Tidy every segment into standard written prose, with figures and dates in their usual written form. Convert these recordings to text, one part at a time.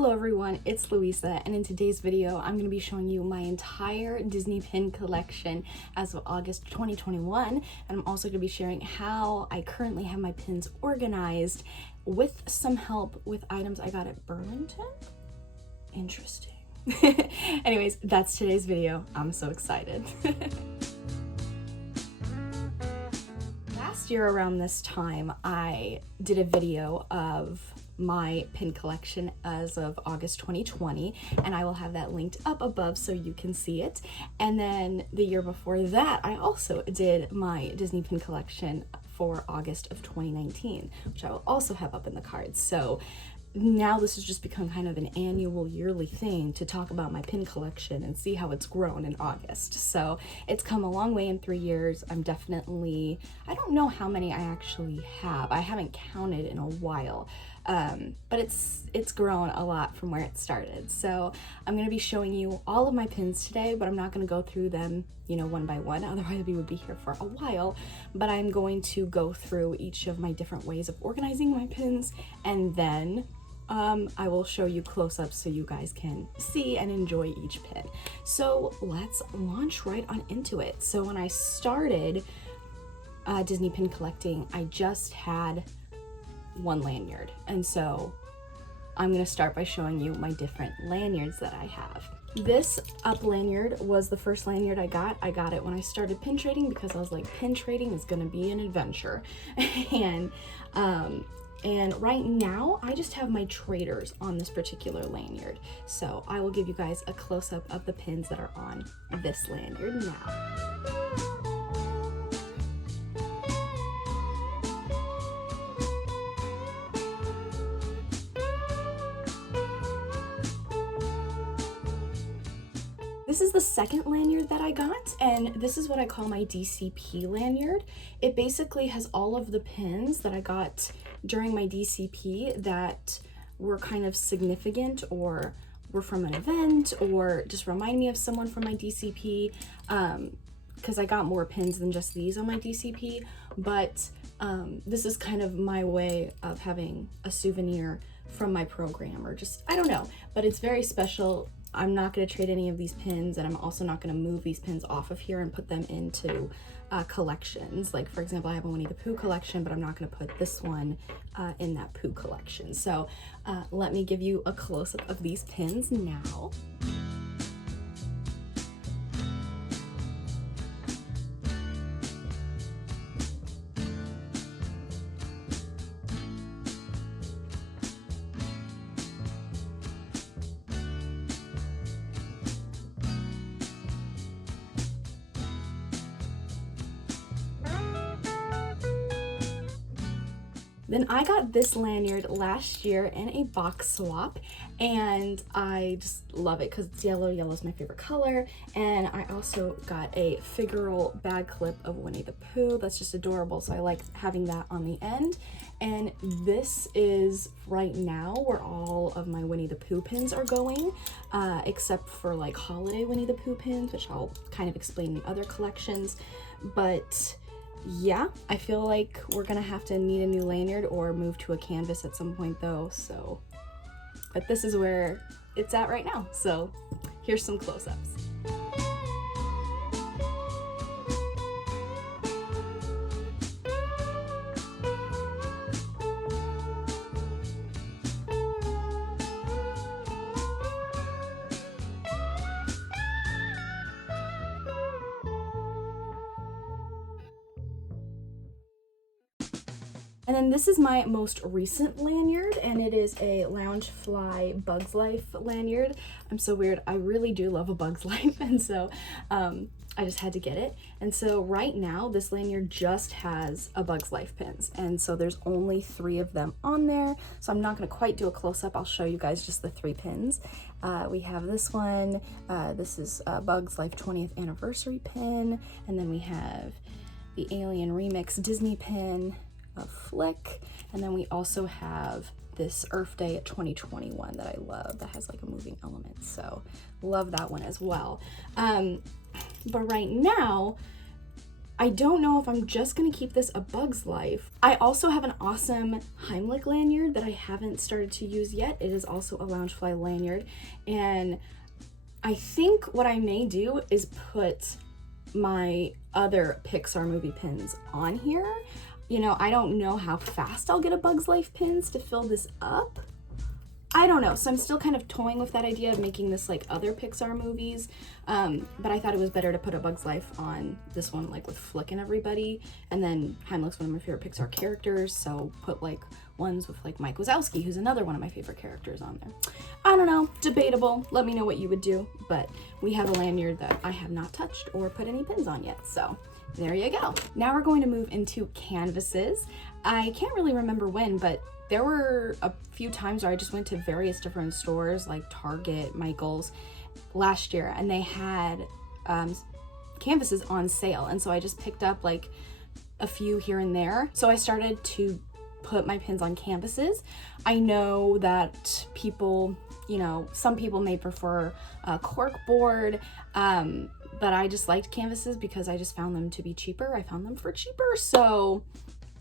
Hello everyone, it's Louisa, and in today's video I'm going to be showing you my entire Disney pin collection as of August 2021, and I'm also going to be sharing how I currently have my pins organized with some help with items I got at Burlington. Interesting. Anyways, that's today's video. I'm so excited. Last year around this time, I did a video of my pin collection as of August 2020, and I will have that linked up above so you can see it. And then the year before that, I also did my Disney pin collection for August of 2019, which I will also have up in the cards. So now this has just become kind of an annual yearly thing to talk about my pin collection and see how it's grown in August. So it's come a long way in 3 years. I don't know how many I actually have. I haven't counted in a while, but it's grown a lot from where it started. So I'm going to be showing you all of my pins today, but I'm not going to go through them, one by one, otherwise we would be here for a while. But I'm going to go through each of my different ways of organizing my pins, and then I will show you close-ups so you guys can see and enjoy each pin. So let's launch right on into it. So when I started Disney pin collecting, I just had one lanyard, and so I'm going to start by showing you my different lanyards that I have. This up lanyard was the first lanyard I got. I got it when I started pin trading because I was like, pin trading is going to be an adventure. And right now I just have my traders on this particular lanyard. So I will give you guys a close-up of the pins that are on this lanyard now. This is the second lanyard that I got, and this is what I call my DCP lanyard. It basically has all of the pins that I got during my DCP that were kind of significant or were from an event or just remind me of someone from my DCP, because I got more pins than just these on my DCP, but this is kind of my way of having a souvenir from my program, or just, I don't know, but it's very special. I'm not going to trade any of these pins, and I'm also not going to move these pins off of here and put them into collections. Like, for example, I have a Winnie the Pooh collection, but I'm not going to put this one in that Pooh collection. So let me give you a close-up of these pins now. Then I got this lanyard last year in a box swap, and I just love it because it's yellow. Yellow is my favorite color. And I also got a figural bag clip of Winnie the Pooh. That's just adorable, so I like having that on the end. And this is right now where all of my Winnie the Pooh pins are going, except for like holiday Winnie the Pooh pins, which I'll kind of explain in other collections. But yeah, I feel like we're gonna have to need a new lanyard or move to a canvas at some point though, so, but this is where it's at right now. So here's some close-ups. And then this is my most recent lanyard, and it is a Loungefly Bugs Life lanyard. I'm so weird. I really do love a Bugs Life, and so I just had to get it. And so right now, this lanyard just has a Bugs Life pins, and so there's only 3 of them on there. So I'm not going to quite do a close-up. I'll show you guys just the 3 pins. We have this one. This is Bugs Life 20th anniversary pin, and then we have the Alien Remix Disney pin, a Flick, and then we also have this Earth Day 2021 that I love that has like a moving element, so love that one as well. But right now I don't know if I'm just gonna keep this a Bug's Life. I also have an awesome Heimlich lanyard that I haven't started to use yet. It is also a Loungefly lanyard, and I think what I may do is put my other Pixar movie pins on here. You know, I don't know how fast I'll get a Bug's Life pins to fill this up. I don't know, so I'm still kind of toying with that idea of making this like other Pixar movies, but I thought it was better to put a Bug's Life on this one, like with Flick and everybody, and then Heimlich's one of my favorite Pixar characters, so put like ones with like Mike Wazowski, who's another one of my favorite characters on there. I don't know, debatable, let me know what you would do, but we have a lanyard that I have not touched or put any pins on yet, so there you go. Now we're going to move into canvases. I can't really remember when, but there were a few times where I just went to various different stores like Target, Michael's last year, and they had canvases on sale. And so I just picked up like a few here and there. So I started to put my pins on canvases. I know that people, you know, some people may prefer a cork board, but I just liked canvases because I just found them to be cheaper. I found them for cheaper. So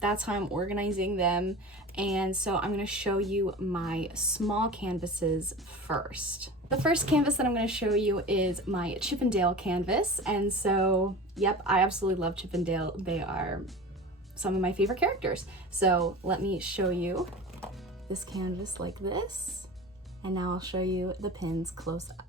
that's how I'm organizing them. And so I'm going to show you my small canvases first. The first canvas that I'm going to show you is my Chippendale canvas. And so, yep, I absolutely love Chippendale. They are some of my favorite characters. So let me show you this canvas like this. And now I'll show you the pins close up.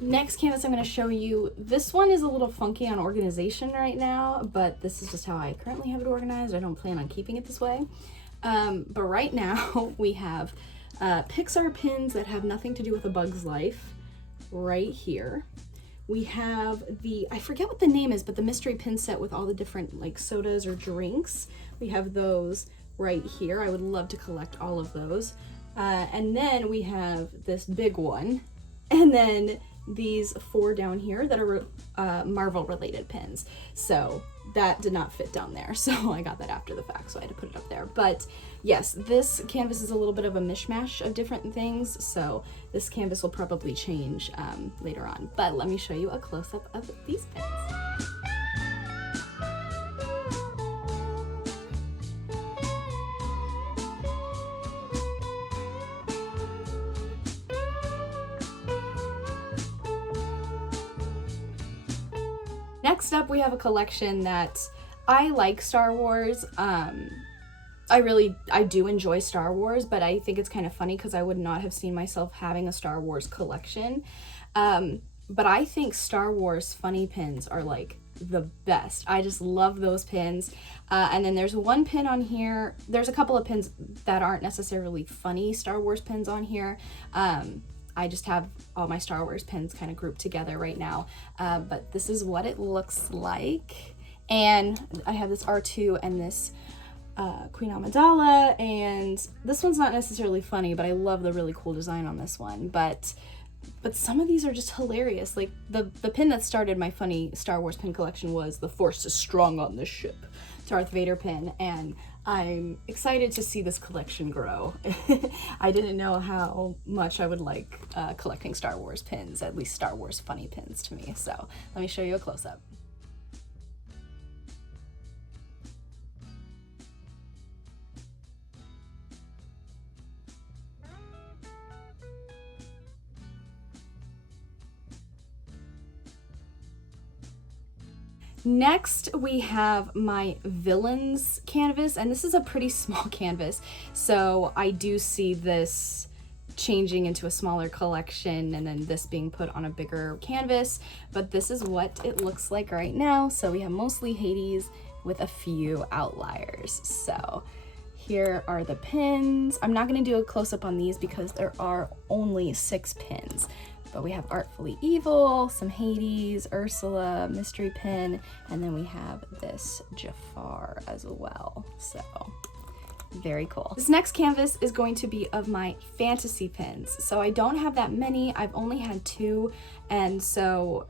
Next canvas I'm going to show you, this one is a little funky on organization right now, but this is just how I currently have it organized. I don't plan on keeping it this way. But right now we have Pixar pins that have nothing to do with A Bug's Life right here. We have the, I forget what the name is, but the mystery pin set with all the different like sodas or drinks. We have those right here. I would love to collect all of those. And then we have this big one. And then these 4 down here that are Marvel related pins. So that did not fit down there. So I got that after the fact, so I had to put it up there. But yes, this canvas is a little bit of a mishmash of different things. So this canvas will probably change later on. But let me show you a close-up of these pins. Next up, we have a collection that I like Star Wars. I do enjoy Star Wars, but I think it's kind of funny because I would not have seen myself having a Star Wars collection. But I think Star Wars funny pins are like the best. I just love those pins. And then there's one pin on here. There's a couple of pins that aren't necessarily funny Star Wars pins on here. I just have all my Star Wars pins kind of grouped together right now. But this is what it looks like. And I have this R2 and this Queen Amidala. And this one's not necessarily funny, but I love the really cool design on this one. But some of these are just hilarious. Like the pin that started my funny Star Wars pin collection was "The Force is strong on this ship," Darth Vader pin. And I'm excited to see this collection grow. I didn't know how much I would like collecting Star Wars pins, at least Star Wars funny pins to me. So let me show you a close-up. Next, we have my villains canvas, and this is a pretty small canvas, so I do see this changing into a smaller collection and then this being put on a bigger canvas, but this is what it looks like right now. So we have mostly Hades with a few outliers. So here are the pins. I'm not going to do a close-up on these because there are only 6 pins. But we have Artfully Evil, some Hades, Ursula, mystery pin, and then we have this Jafar as well. So Very cool. This next canvas is going to be of my fantasy pins. So I don't have that many. I've only had 2. And so,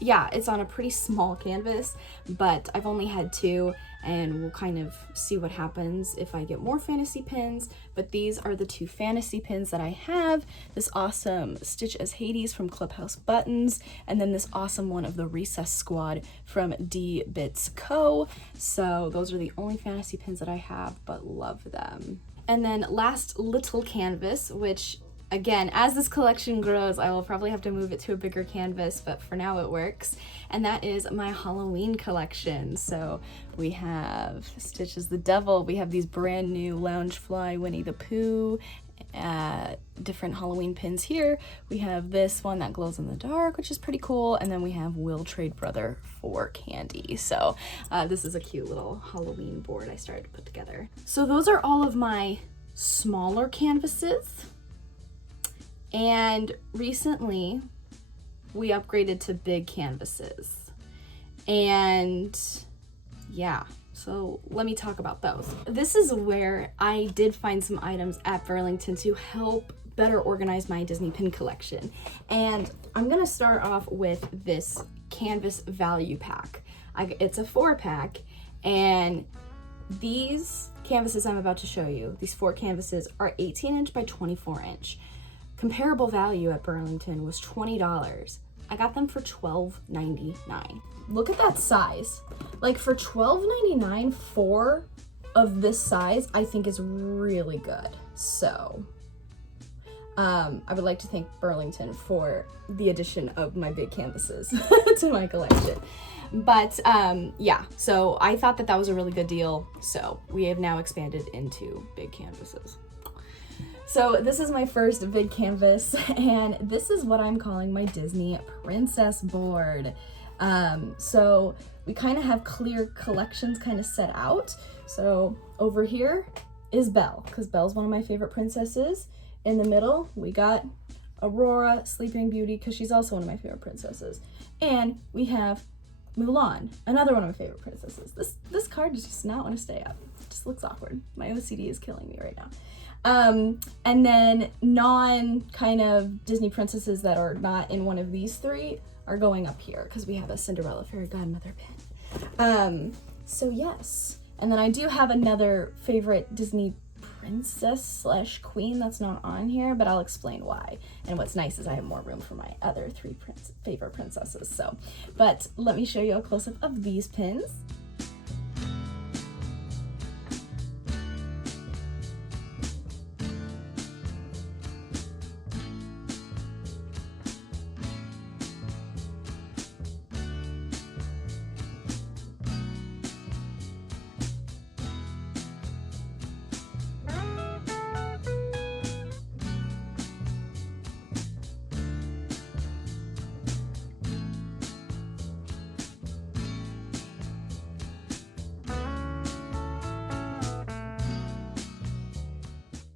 yeah, it's on a pretty small canvas, but I've only had 2, and we'll kind of see what happens if I get more fantasy pins. But these are the 2 fantasy pins that I have. This awesome Stitch as Hades from Clubhouse Buttons, and then this awesome one of the Recess Squad from D Bits Co. So those are the only fantasy pins that I have, but love them. And then last little canvas, which again, as this collection grows, I will probably have to move it to a bigger canvas, but for now it works. And that is my Halloween collection. So we have Stitch as the Devil. We have these brand new Loungefly Winnie the Pooh, different Halloween pins here. We have this one that glows in the dark, which is pretty cool. And then we have Will Trade Brother for Candy. So this is a cute little Halloween board I started to put together. So those are all of my smaller canvases. And recently we upgraded to big canvases, and yeah, so let me talk about those. This is where I did find some items at Burlington to help better organize my Disney pin collection. And I'm gonna start off with this canvas value pack. It's a 4-pack, and these canvases I'm about to show you, these 4 canvases, are 18-inch by 24-inch. Comparable value at Burlington was $20. I got them for $12.99. Look at that size. Like, for $12.99, 4 of this size, I think is really good. So, I would like to thank Burlington for the addition of my big canvases to my collection. But yeah, so I thought that was a really good deal. So we have now expanded into big canvases. So this is my first big canvas, and this is what I'm calling my Disney Princess board. So we kind of have clear collections kind of set out. So over here is Belle, because Belle's one of my favorite princesses. In the middle, we got Aurora, Sleeping Beauty, because she's also one of my favorite princesses. And we have Mulan, another one of my favorite princesses. This card does just not want to stay up. It just looks awkward. My OCD is killing me right now. And then non kind of Disney princesses that are not in one of these 3 are going up here, because we have a Cinderella Fairy Godmother pin. So yes. And then I do have another favorite Disney princess / queen that's not on here, but I'll explain why. And what's nice is I have more room for my other 3 favorite princesses. So, but let me show you a close-up of these pins.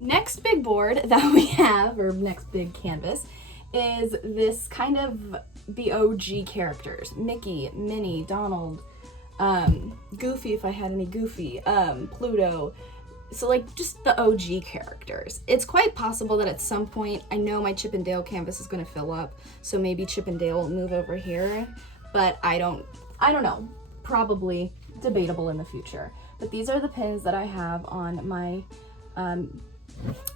Next big board that we have, or next big canvas, is this kind of the OG characters. Mickey, Minnie, Donald, Goofy if I had any Goofy, Pluto. So like just the OG characters. It's quite possible that at some point, I know my Chippendale canvas is going to fill up, so maybe Chippendale will move over here, but I don't know. Probably debatable in the future. But these are the pins that I have on my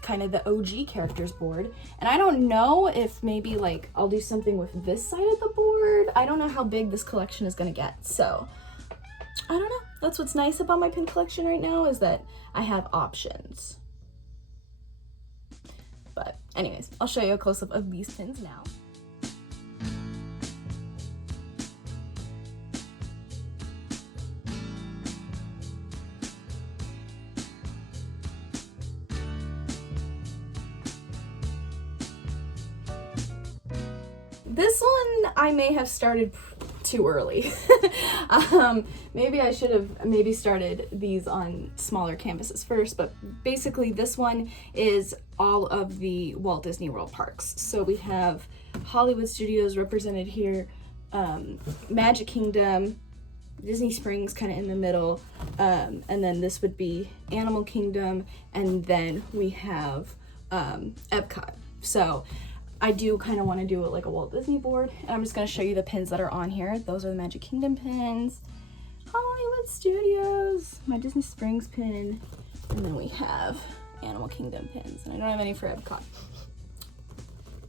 kind of the OG characters board, and I don't know if maybe like I'll do something with this side of the board. I don't know how big this collection is gonna get, so I don't know. That's what's nice about my pin collection right now, is that I have options. But anyways, I'll show you a close-up of these pins now. This one I may have started too early. Maybe I should have started these on smaller canvases first, but basically this one is all of the Walt Disney World parks. So we have Hollywood Studios represented here, Magic Kingdom, Disney Springs kind of in the middle, and then this would be Animal Kingdom, and then we have Epcot. So I do kind of want to do it like a Walt Disney board, and I'm just going to show you the pins that are on here. Those are the Magic Kingdom pins, Hollywood Studios, my Disney Springs pin, and then we have Animal Kingdom pins, and I don't have any for Epcot.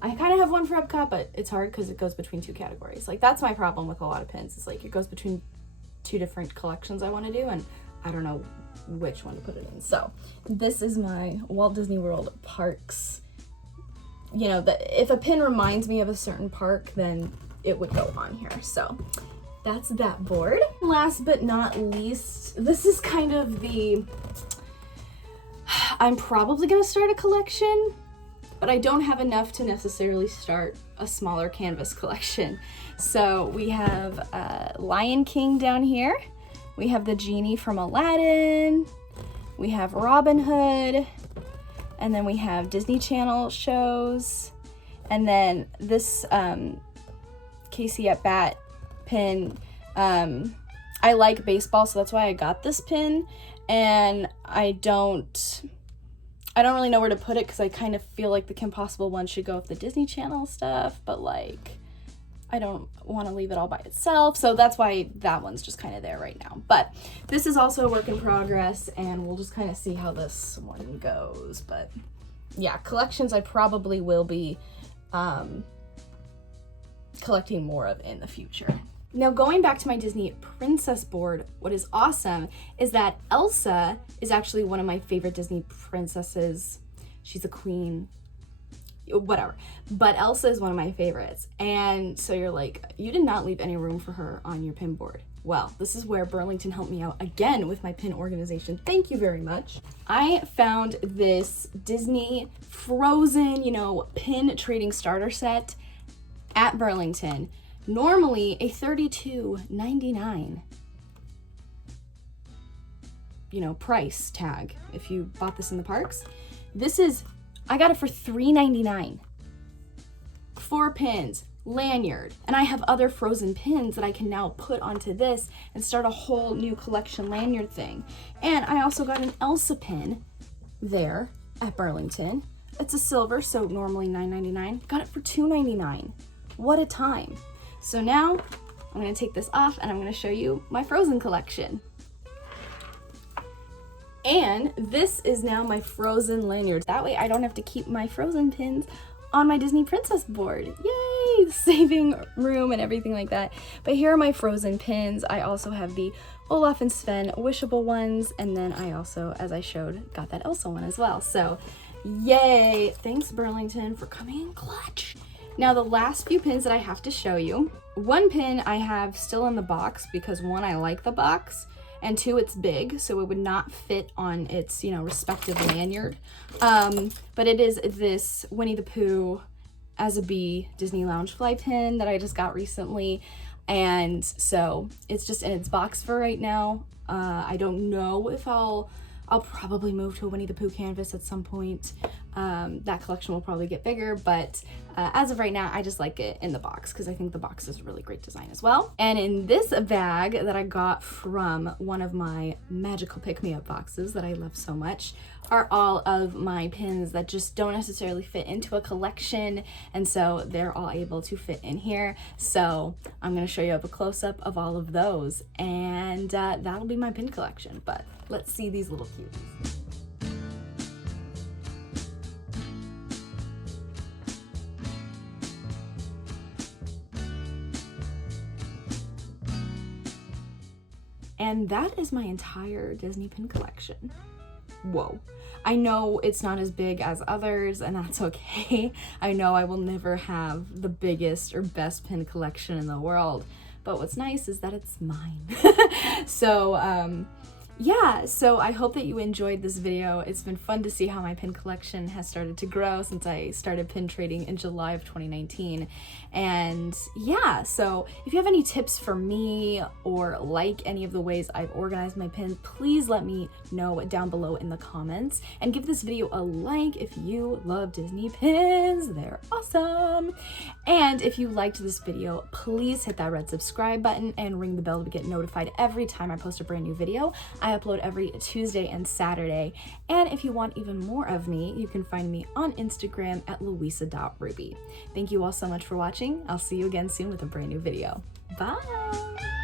I kind of have one for Epcot, but it's hard because it goes between two categories. Like, that's my problem with a lot of pins. It's like it goes between two different collections I want to do, and I don't know which one to put it in. So this is my Walt Disney World Parks. You know, if a pin reminds me of a certain park, then it would go on here. So that's that board. Last but not least, this is kind of the, I'm probably gonna start a collection, but I don't have enough to necessarily start a smaller canvas collection. So we have Lion King down here. We have the genie from Aladdin. We have Robin Hood. And then we have Disney Channel shows. And then this Casey at Bat pin, I like baseball, so that's why I got this pin. And I don't really know where to put it because I kind of feel like the Kim Possible one should go with the Disney Channel stuff, but like I don't want to leave it all by itself, so that's why that one's just kind of there right now. But this is also a work in progress, and we'll just kind of see how this one goes. But yeah, collections I probably will be collecting more of in the future. Now, going back to my Disney Princess board, what is awesome is that Elsa is actually one of my favorite Disney princesses. She's a queen, whatever. But Elsa is one of my favorites. And so you're like, you did not leave any room for her on your pin board. Well, this is where Burlington helped me out again with my pin organization. Thank you very much. I found this Disney Frozen, pin trading starter set at Burlington. Normally a $32.99, price tag if you bought this in the parks. I got it for $3.99. 4 pins, lanyard, and I have other Frozen pins that I can now put onto this and start a whole new collection lanyard thing. And I also got an Elsa pin there at Burlington. It's a silver, so normally $9.99. Got it for $2.99. What a time. So now I'm going to take this off and I'm going to show you my Frozen collection. And this is now my Frozen lanyard. That way I don't have to keep my Frozen pins on my Disney Princess board. Yay! Saving room and everything like that. But here are my Frozen pins. I also have the Olaf and Sven wishable ones. And then I also, as I showed, got that Elsa one as well. So yay! Thanks Burlington for coming in clutch. Now the last few pins that I have to show you. One pin I have still in the box because 1, I like the box, and 2, it's big, so it would not fit on its, respective lanyard. But it is this Winnie the Pooh as a bee Disney Loungefly pin that I just got recently. And so it's just in its box for right now. I don't know if I'll probably move to a Winnie the Pooh canvas at some point. That collection will probably get bigger, but as of right now, I just like it in the box because I think the box is a really great design as well. And in this bag that I got from one of my magical pick-me-up boxes that I love so much are all of my pins that just don't necessarily fit into a collection, and so they're all able to fit in here. So I'm going to show you up a close-up of all of those, and that'll be my pin collection. But let's see these little cuties. And that is my entire Disney pin collection. Whoa. I know it's not as big as others, and that's okay. I know I will never have the biggest or best pin collection in the world, but what's nice is that it's mine. So, yeah, so I hope that you enjoyed this video. It's been fun to see how my pin collection has started to grow since I started pin trading in July of 2019. And yeah, so if you have any tips for me or like any of the ways I've organized my pins, please let me know down below in the comments, and give this video a like if you love Disney pins. They're awesome. And if you liked this video, please hit that red subscribe button and ring the bell to get notified every time I post a brand new video. I upload every Tuesday and Saturday. And if you want even more of me, you can find me on Instagram at louisa.ruby. Thank you all so much for watching. I'll see you again soon with a brand new video. Bye!